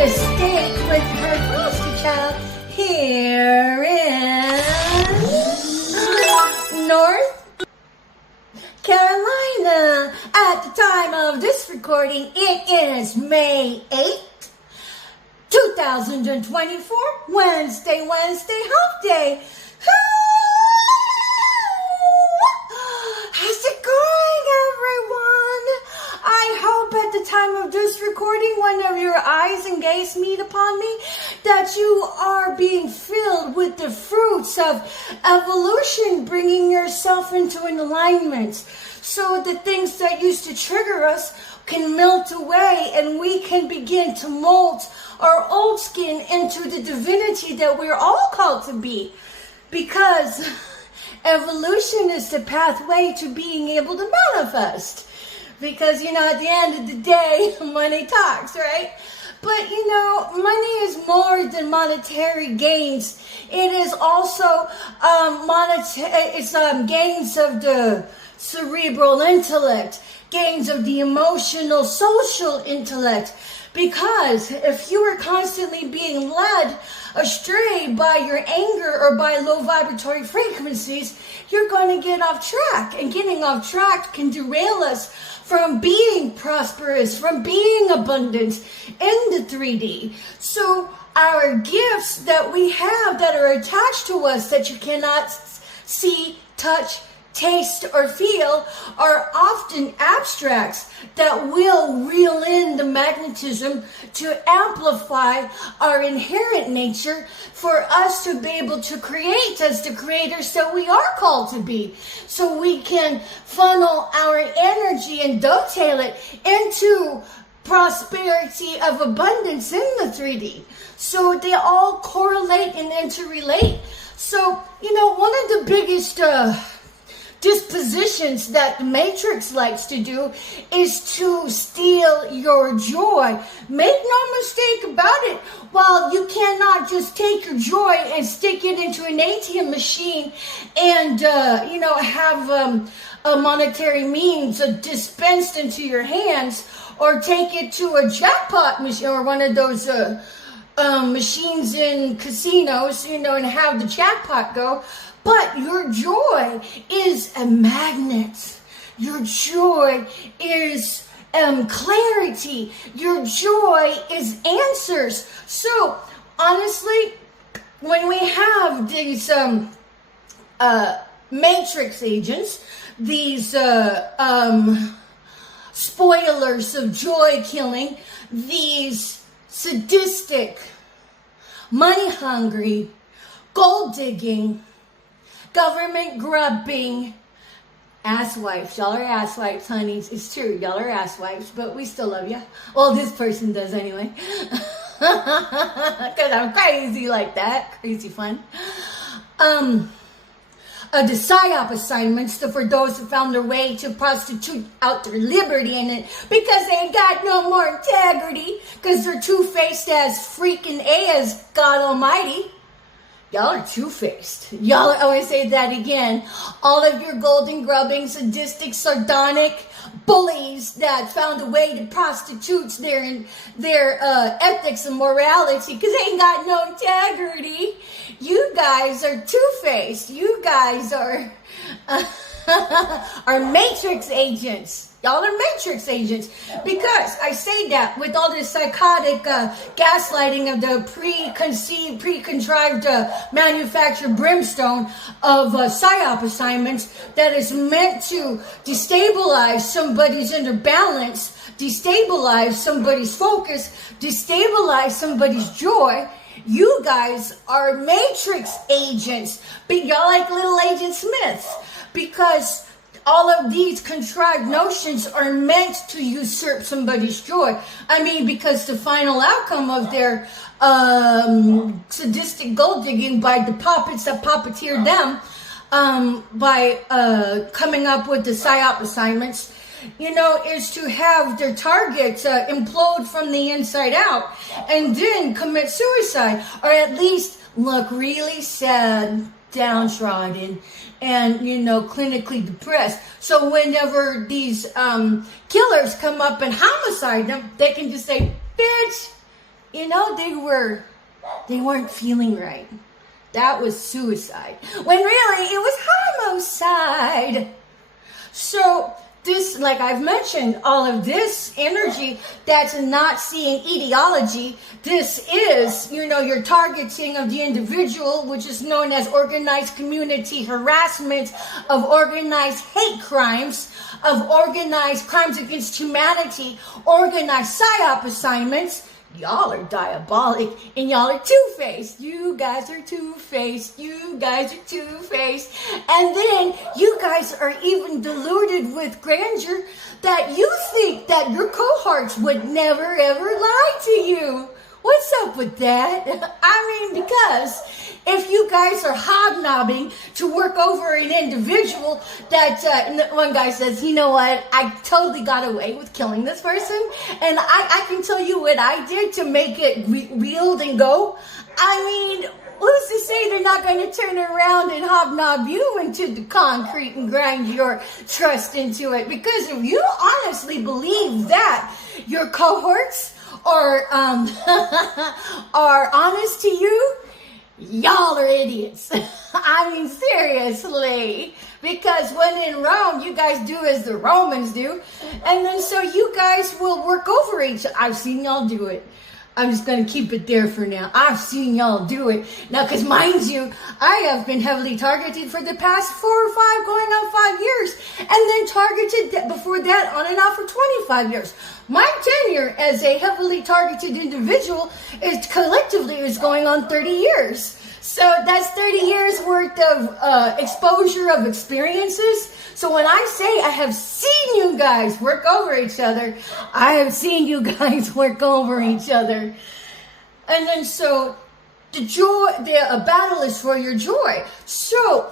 escape with her foster child here in North Carolina. At the time of this recording, it is May 8th, 2024, Wednesday, hump day. How's it going, everyone? I hope at the time of this recording, whenever your eyes and gaze meet upon me, that you are being filled with the fruits of evolution, bringing yourself into an alignment. So the things that used to trigger us can melt away and we can begin to mold our old skin into the divinity that we're all called to be. Because evolution is the pathway to being able to manifest. Because, at the end of the day, money talks, right? But, money is more than monetary gains. It is also gains of the cerebral intellect, gains of the emotional, social intellect. Because if you are constantly being led astray by your anger or by low vibratory frequencies, you're going to get off track. And getting off track can derail us from being prosperous, from being abundant in the 3D. So our gifts that we have that are attached to us that you cannot see, touch, taste, or feel are often abstracts that will reel in the magnetism to amplify our inherent nature for us to be able to create as the creators that we are called to be. So we can funnel our energy and dovetail it into prosperity of abundance in the 3D. So they all correlate and interrelate. So, one of the biggest dispositions that the Matrix likes to do is to steal your joy. Make no mistake about it. While you cannot just take your joy and stick it into an ATM machine and, have a monetary means dispensed into your hands, or take it to a jackpot machine or one of those machines in casinos, and have the jackpot go. But your joy is a magnet. Your joy is clarity. Your joy is answers. So, honestly, when we have these Matrix agents, these spoilers of joy killing, these sadistic, money-hungry, gold-digging, government-grubbing asswipes. Y'all are asswipes, honeys. It's true. Y'all are asswipes, but we still love you. Well, this person does anyway. Because I'm crazy like that. Crazy fun. The PSYOP assignments for those who found their way to prostitute out their liberty in it because they ain't got no more integrity, because they're two-faced as freaking as God Almighty. Y'all are two-faced. Y'all, I always say that again. All of your golden grubbing, sadistic, sardonic bullies that found a way to prostitute their ethics and morality because they ain't got no integrity. You guys are two-faced. You guys are Matrix agents. Y'all are Matrix agents. Because I say that with all this psychotic gaslighting of the pre-contrived manufactured brimstone of PSYOP assignments that is meant to destabilize somebody's inner balance, destabilize somebody's focus, destabilize somebody's joy. You guys are Matrix agents, but y'all like little Agent Smiths, because all of these contrived notions are meant to usurp somebody's joy. I mean, because the final outcome of their sadistic gold digging by the puppets that puppeteered them by coming up with the PSYOP assignments, is to have their targets implode from the inside out and then commit suicide, or at least look really sad, downtrodden, and, clinically depressed. So whenever these killers come up and homicide them, they can just say, bitch, you know, they weren't feeling right. That was suicide. When really it was homicide. So this, like I've mentioned, all of this energy that's not seeing etiology, this is, you know, your targeting of the individual, which is known as organized community harassment, of organized hate crimes, of organized crimes against humanity, organized PSYOP assignments. Y'all are diabolic and y'all are two-faced. You guys are two-faced. You guys are two-faced. And then you guys are even deluded with grandeur that you think that your cohorts would never ever lie to you. What's up with that? I mean, because if you guys are hobnobbing to work over an individual that one guy says, you know what, I totally got away with killing this person, and I can tell you what I did to make it wield and go. I mean, who's to say they're not going to turn around and hobnob you into the concrete and grind your trust into it? Because if you honestly believe that your cohorts are honest to you, y'all are idiots. I mean, seriously. Because when in Rome, you guys do as the Romans do. And then so you guys will work over each other. I've seen y'all do it. I'm just going to keep it there for now. I've seen y'all do it. Now, because mind you, I have been heavily targeted for the past 4 or 5, going on 5 years. And then targeted before that on and off for 25 years. My tenure as a heavily targeted individual is collectively is going on 30 years. So that's 30 years worth of exposure of experiences. So when I say I have seen you guys work over each other, I have seen you guys work over each other. And then so the joy, a battle is for your joy. So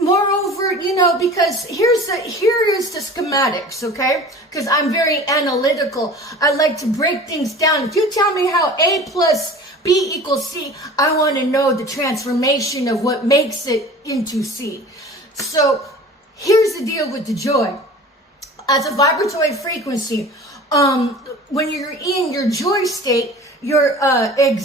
moreover, you know, because here is the schematics, okay? Because I'm very analytical. I like to break things down. If you tell me how A plus B equals C, I want to know the transformation of what makes it into C. So here's the deal with the joy. As a vibratory frequency, when you're in your joy state, your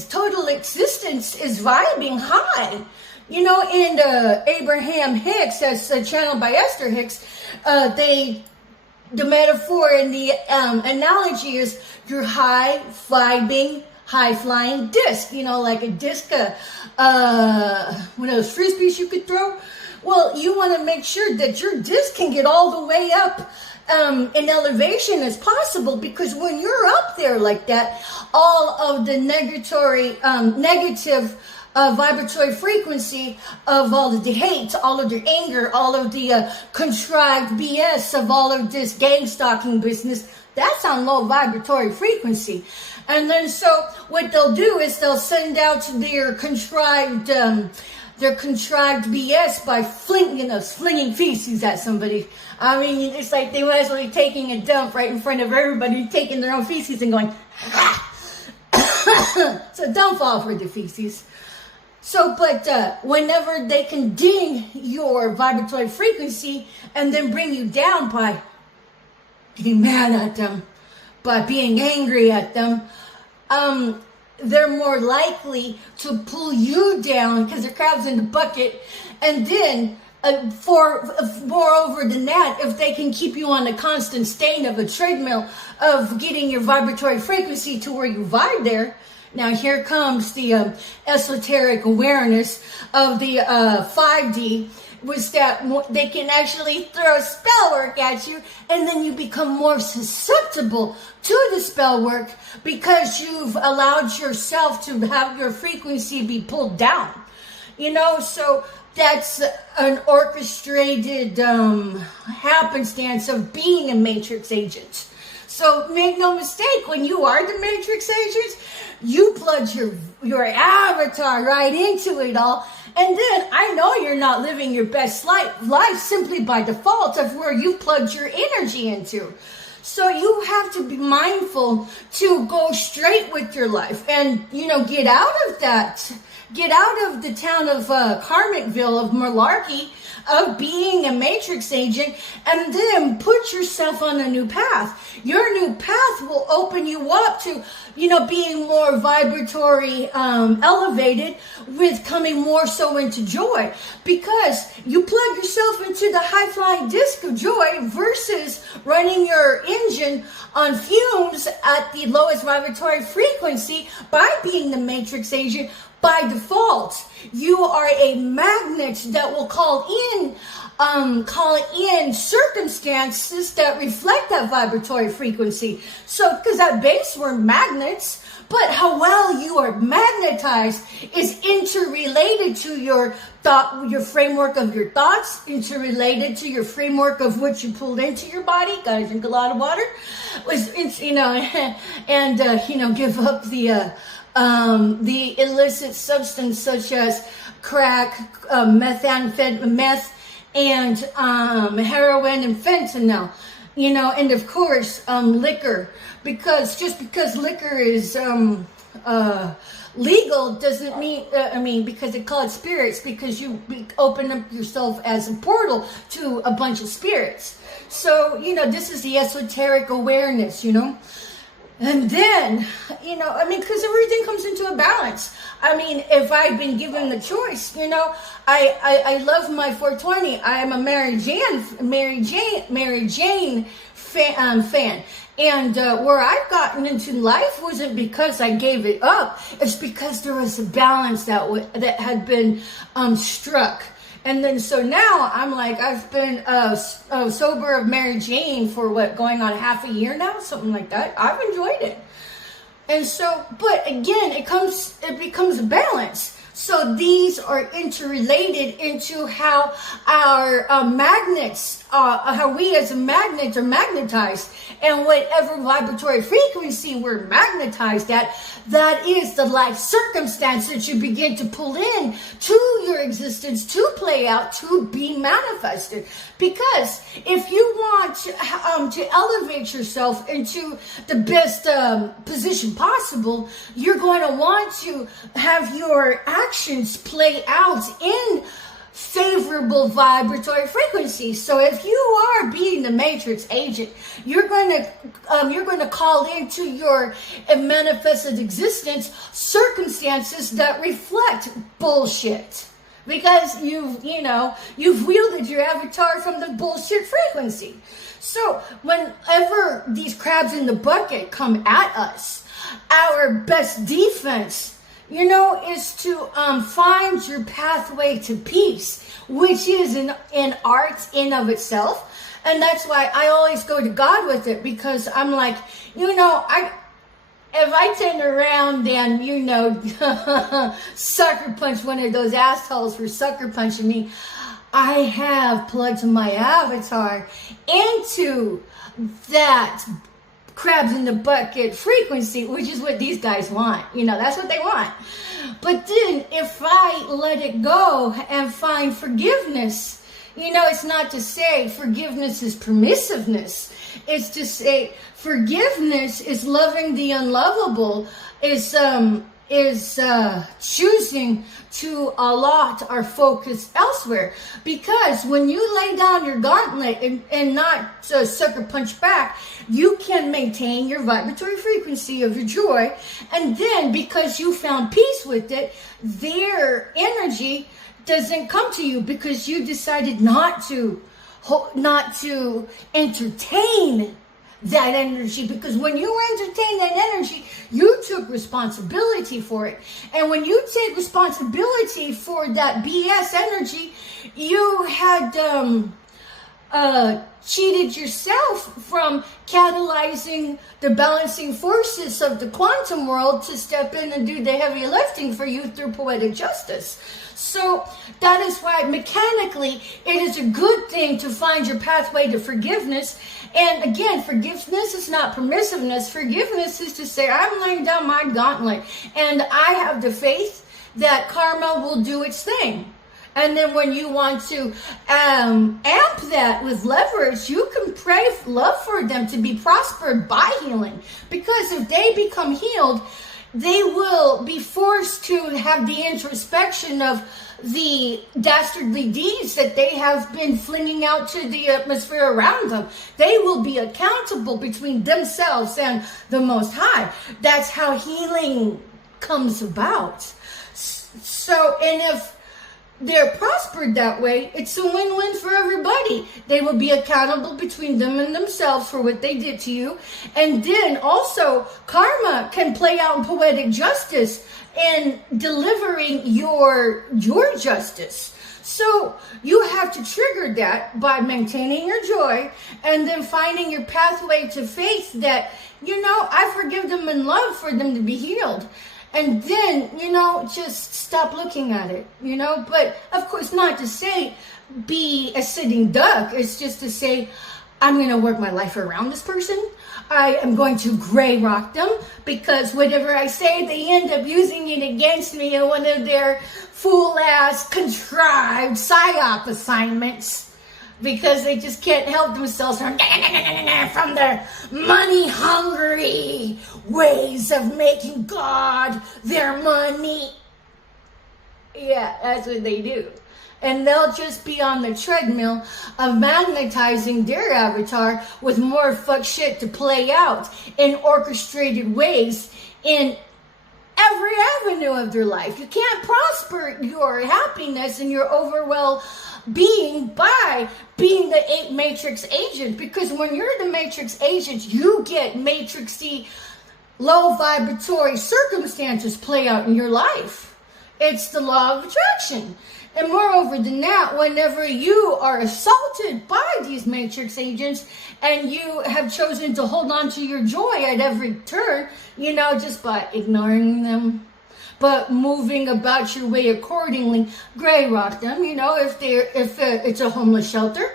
total existence is vibing high. You know, in Abraham Hicks, that's channeled by Esther Hicks, the metaphor and the analogy is your high vibing, high flying disc, you know, like a disc, one of those frisbees you could throw. Well, you want to make sure that your disc can get all the way up in elevation as possible, because when you're up there like that, all of the negative vibratory frequency of all of the hate, all of the anger, all of the contrived BS of all of this gang stalking business, that's on low vibratory frequency. And then so what they'll do is they'll send out their contrived BS by flinging feces at somebody. I mean, it's like they might as well be taking a dump right in front of everybody, taking their own feces and going, ha! So don't fall for the feces. So, but whenever they can ding your vibratory frequency and then bring you down by getting mad at them, by being angry at them, they're more likely to pull you down because they're crabs in the bucket. And then, moreover than that, if they can keep you on a constant stain of a treadmill of getting your vibratory frequency to where you vibe there. Now here comes the esoteric awareness of the 5D, was that they can actually throw spell work at you, and then you become more susceptible to the spell work because you've allowed yourself to have your frequency be pulled down. You know, so that's an orchestrated happenstance of being a matrix agent. So make no mistake, when you are the matrix agent, you plug your avatar right into it all. And then I know you're not living your best life simply by default of where you plugged your energy into. So you have to be mindful to go straight with your life and, you know, get out of that. Get out of the town of Karmicville, of malarkey, of being a matrix agent, and then put yourself on a new path. Your new path will open you up to being more vibratory, elevated, with coming more so into joy, because you plug yourself into the high flying disc of joy versus running your engine on fumes at the lowest vibratory frequency by being the matrix agent. By default, you are a magnet that will call in circumstances that reflect that vibratory frequency. So, because at base we're magnets, but how well you are magnetized is interrelated to your thought, your framework of your thoughts, interrelated to your framework of what you pulled into your body. Gotta drink a lot of water, and give up the illicit substance such as crack, meth, and heroin and fentanyl, and of course liquor, because just because liquor is legal doesn't mean because they call it spirits, because you open up yourself as a portal to a bunch of spirits. So this is the esoteric awareness, and then, because everything comes into a balance. If I've been given the choice, I love my 420. I am a Mary Jane fan. And where I've gotten into life wasn't because I gave it up. It's because there was a balance that had been struck. And then so now I'm like, I've been sober of Mary Jane for going on half a year now, something like that. I've enjoyed it. And so, but again, it becomes a balance. So these are interrelated into how our magnets, how we as a magnet are magnetized, and whatever vibratory frequency we're magnetized at, that is the life circumstance that you begin to pull in to your existence, to play out, to be manifested. Because if you want to elevate yourself into the best position possible, you're going to want to have your actions play out in favorable vibratory frequencies. So if you are being the matrix agent, you're going to call into your manifested existence circumstances that reflect bullshit, because you've wielded your avatar from the bullshit frequency. So whenever these crabs in the bucket come at us, our best defense is to find your pathway to peace, which is an art in of itself. And that's why I always go to God with it, because I'm like, if I turn around and, sucker punch one of those assholes for sucker punching me, I have plugged my avatar into that crabs in the bucket frequency, which is what these guys want. That's what they want. But then if I let it go and find forgiveness, it's not to say forgiveness is permissiveness. It's to say forgiveness is loving the unlovable, is choosing to allot our focus elsewhere. Because when you lay down your gauntlet and not sucker punch back, you can maintain your vibratory frequency of your joy. And then because you found peace with it, their energy doesn't come to you, because you decided not to entertain that energy. Because when you entertain that energy, you took responsibility for it. And when you take responsibility for that BS energy, you had cheated yourself from catalyzing the balancing forces of the quantum world to step in and do the heavy lifting for you through poetic justice. So that is why mechanically it is a good thing to find your pathway to forgiveness. And again, forgiveness is not permissiveness. Forgiveness is to say, I'm laying down my gauntlet and I have the faith that karma will do its thing. And then when you want to amp that with leverage, you can love for them to be prospered by healing. Because if they become healed, they will be forced to have the introspection of the dastardly deeds that they have been flinging out to the atmosphere around them. They will be accountable between themselves and the Most High. That's how healing comes about. So, and if they're prospered that way, it's a win-win for everybody. They will be accountable between them and themselves for what they did to you. And then also, karma can play out in poetic justice in delivering your justice. So you have to trigger that by maintaining your joy and then finding your pathway to faith that, I forgive them in love for them to be healed. And then, just stop looking at it, But, of course, not to say be a sitting duck. It's just to say, I'm going to work my life around this person. I am going to gray rock them because whatever I say, they end up using it against me in one of their fool-ass, contrived psyop assignments. Because they just can't help themselves from their money-hungry ways of making God their money. Yeah, that's what they do. And they'll just be on the treadmill of magnetizing their avatar with more fuck shit to play out in orchestrated ways in every avenue of their life. You can't prosper your happiness and your overall being by being the 8 Matrix agent, because when you're the Matrix agent, you get matrixy, low vibratory circumstances play out in your life. It's the law of attraction. And moreover than that, whenever you are assaulted by these Matrix agents and you have chosen to hold on to your joy at every turn, just by ignoring them, but moving about your way accordingly, gray rock them, if it's a homeless shelter,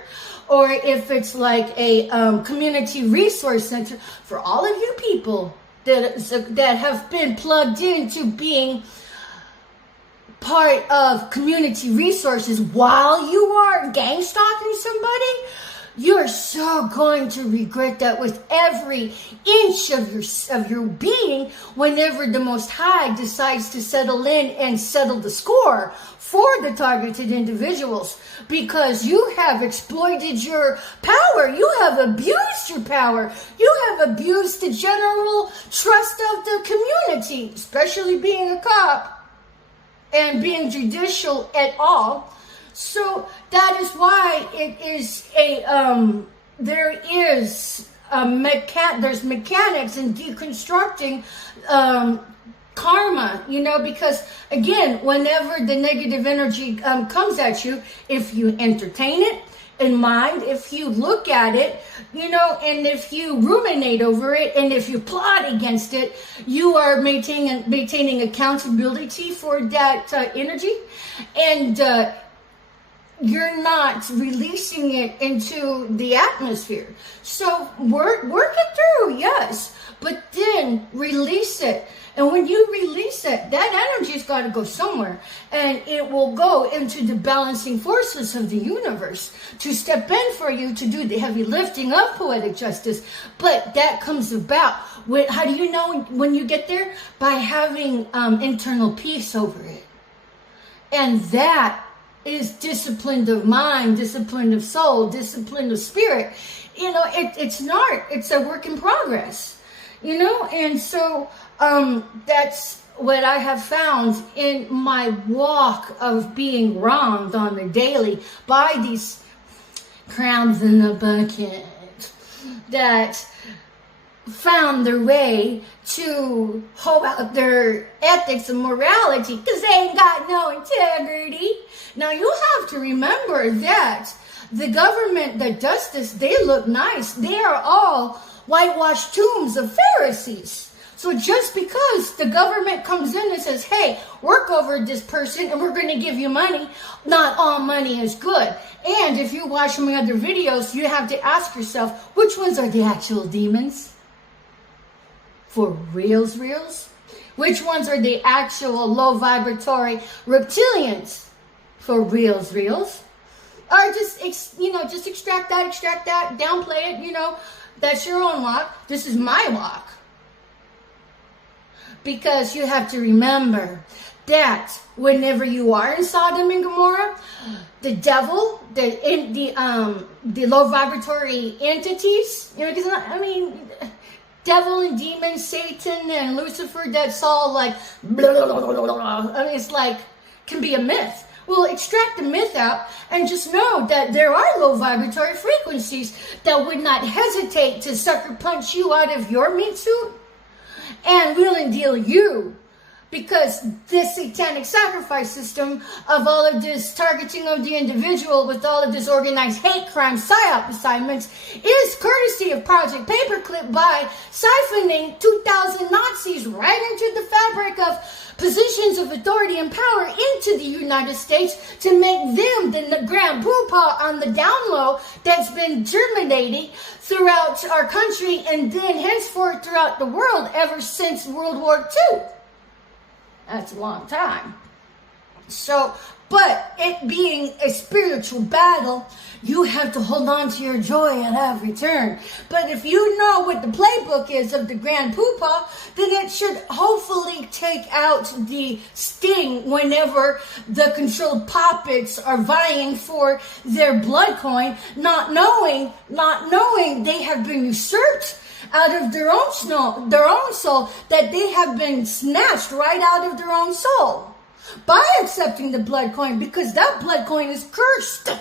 or if it's like a community resource center for all of you people that have been plugged into being part of community resources while you are gang stalking somebody. You're so going to regret that with every inch of your being whenever the Most High decides to settle in and settle the score for the targeted individuals, because you have exploited your power. You have abused your power. You have abused the general trust of the community, especially being a cop and being judicial at all. So that is why it is there's mechanics in deconstructing karma, because again, whenever the negative energy comes at you, if you entertain it in mind, if you look at it, and if you ruminate over it, and if you plot against it, you are maintaining accountability for that energy, and you're not releasing it into the atmosphere. So work it through, yes, but then release it. And when you release it, that energy's got to go somewhere, and it will go into the balancing forces of the universe to step in for you to do the heavy lifting of poetic justice. But that comes about with, how do you know when you get there? By having internal peace over it. And that is discipline of mind, discipline of soul, discipline of spirit. It's an art. It's a work in progress. And so that's what I have found in my walk of being wronged on the daily by these crowns in the bucket that found their way to hold out their ethics and morality because they ain't got no integrity. Now you have to remember that the government that does this, they look nice. They are all whitewashed tombs of Pharisees. So just because the government comes in and says, hey, work over this person and we're going to give you money, not all money is good. And if you watch my other videos, you have to ask yourself, which ones are the actual demons? For reals? Which ones are the actual low vibratory reptilians? For reals? Or just extract that, downplay it, that's your own walk. This is my walk. Because you have to remember that whenever you are in Sodom and Gomorrah, the devil, the low vibratory entities, you know, because I mean, devil and demon, Satan and Lucifer, that's all like, blah, blah, blah, blah, blah. I mean, it's like, can be a myth. We'll extract the myth out and just know that there are low vibratory frequencies that would not hesitate to sucker punch you out of your meat suit and will and deal you. Because this satanic sacrifice system of all of this targeting of the individual with all of this organized hate crime psyop assignments is courtesy of Project Paperclip by siphoning 2,000 Nazis right into the fabric of positions of authority and power into the United States to make them the grand poobah on the down low that's been germinating throughout our country and then henceforth throughout the world ever since World War II. That's a long time. So, but it being a spiritual battle, you have to hold on to your joy at every turn. But if you know what the playbook is of the Grand Poobah, then it should hopefully take out the sting whenever the controlled puppets are vying for their blood coin, not knowing they have been usurped out of their own soul, that they have been snatched right out of their own soul by accepting the blood coin, because that blood coin is cursed.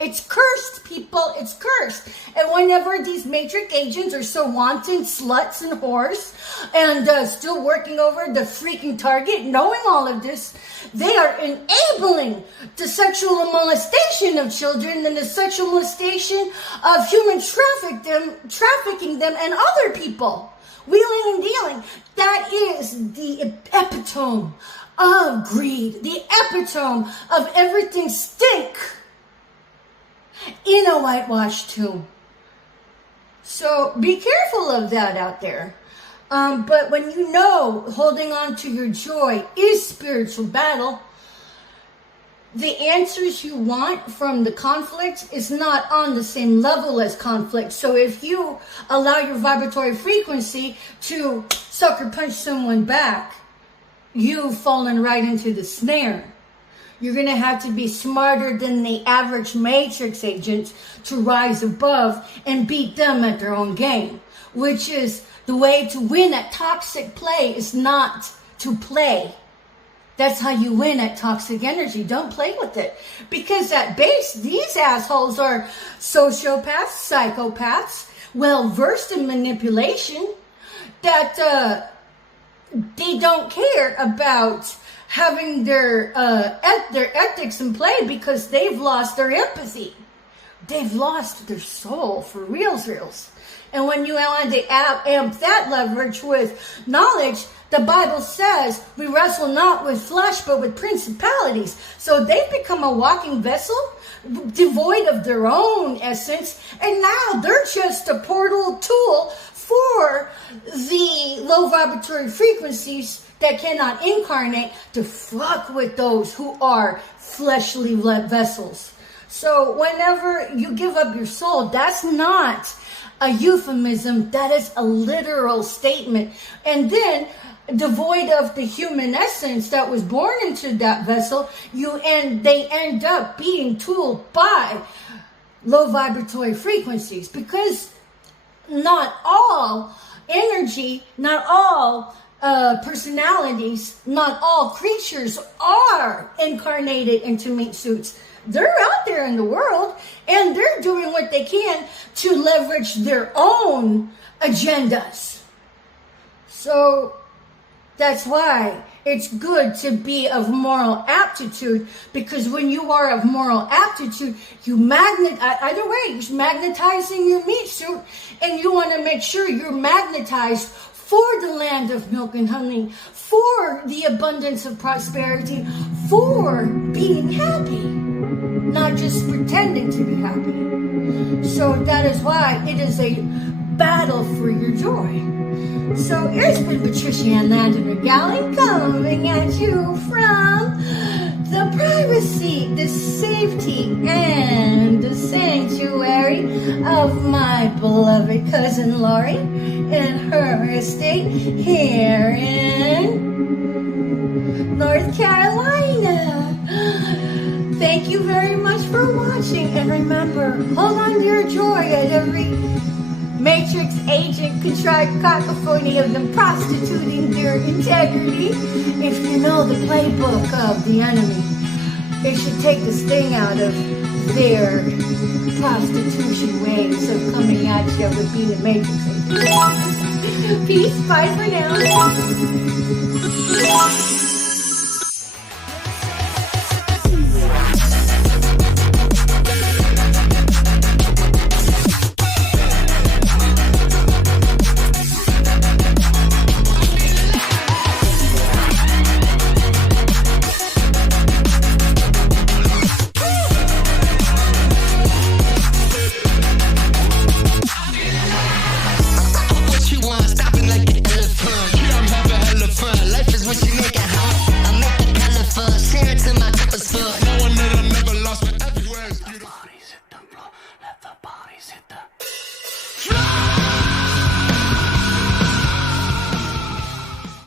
It's cursed, people. It's cursed. And whenever these matrix agents are so wanton sluts and whores and still working over the freaking target, knowing all of this, they are enabling the sexual molestation of children and the sexual molestation of human trafficking them and other people. Wheeling and dealing. That is the epitome of greed. The epitome of everything stink in a whitewash tomb. So be careful of that out there. But when you know holding on to your joy is spiritual battle, the answers you want from the conflict is not on the same level as conflict. So if you allow your vibratory frequency to sucker punch someone back, you've fallen right into the snare. You're going to have to be smarter than the average matrix agent to rise above and beat them at their own game, which is the way to win at toxic play is not to play. That's how you win at toxic energy. Don't play with it. Because at base, these assholes are sociopaths, psychopaths, well-versed in manipulation, that they don't care about having their ethics in play because they've lost their empathy. They've lost their soul for reals. And when you want to amp that leverage with knowledge, the Bible says we wrestle not with flesh but with principalities. So they've become a walking vessel devoid of their own essence, and now they're just a portal tool for the low vibratory frequencies that cannot incarnate to fuck with those who are fleshly vessels. So whenever you give up your soul, that's not a euphemism, that is a literal statement. And then devoid of the human essence that was born into that vessel, they end up being tooled by low vibratory frequencies, because not all energy, not all personalities, not all creatures are incarnated into meat suits. They're out there in the world and they're doing what they can to leverage their own agendas. So that's why it's good to be of moral aptitude, because when you are of moral aptitude, you either way, you're magnetizing your meat suit, and you want to make sure you're magnetized for the land of milk and honey, for the abundance of prosperity, for being happy, not just pretending to be happy. So that is why it is a battle for your joy. So it's been Patricia Ann Landon Regaling coming at you from the privacy, the safety, and the sanctuary of my beloved cousin Lori and her estate here in North Carolina. Thank you very much for watching, and remember, hold on to your joy at every Matrix agent contrived cacophony of them prostituting their integrity. If you know the playbook of the enemy, it should take the sting out of their prostitution ways of coming at you with being a Matrix agent. Peace, bye for now.